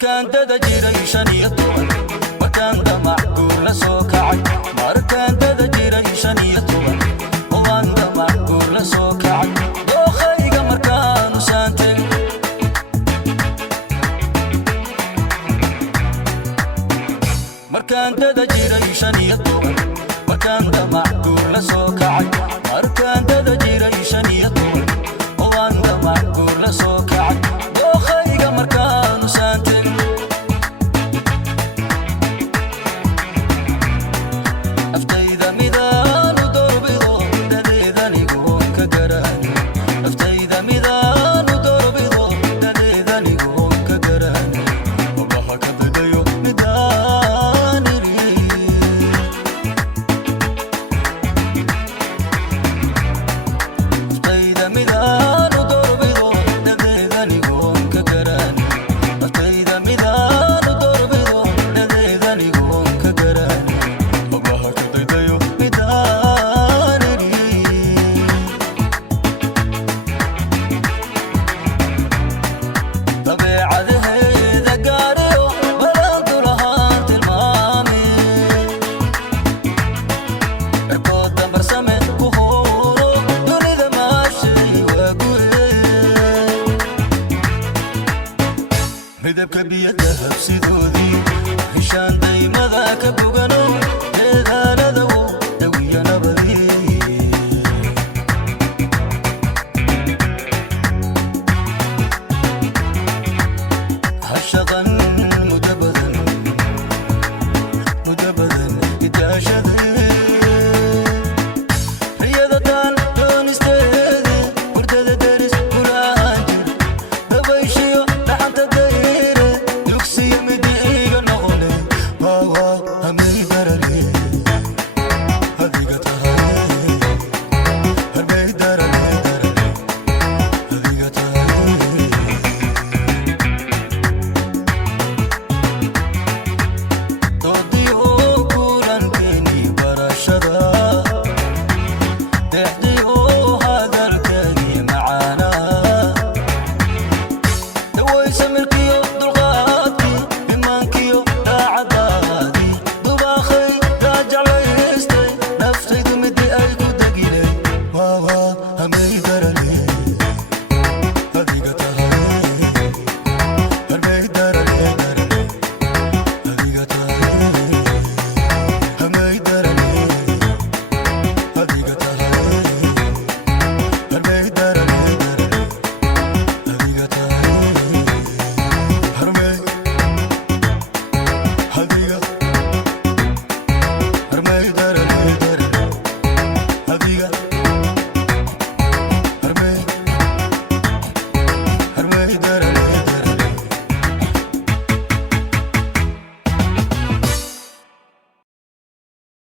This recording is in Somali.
markaan dada jiray 15 markaan damac la soo kacay markaan dada jiray 15 waan damac la soo kacay dookhayga markaan u saantay markaan dada jiray 15 markaan damac la soo kacay markaan dada jiray 15 waan damac la soo kacay dookhayga markaan u saantay aftayda midaan u dorbido dadeedanigu ka garaani aftayda midaan u dorbido dadeedanigu ka garaani wabaha ka dadayo midaan iri aftayda midaan u dorbido dadeedanigu ka garaani aftayda midaan u dorbido dadeedanigu ka garaani wabaha ka dadayo midaan iri dabeecadaheeda gaariyo balantu lahaan tilmaami cirkood dambarsame ku huuro dunida maashay waa guye midabka biyada habsidoodii heshaan daymada ka bogano deedaalada wow dhawiya nabadii hashaqada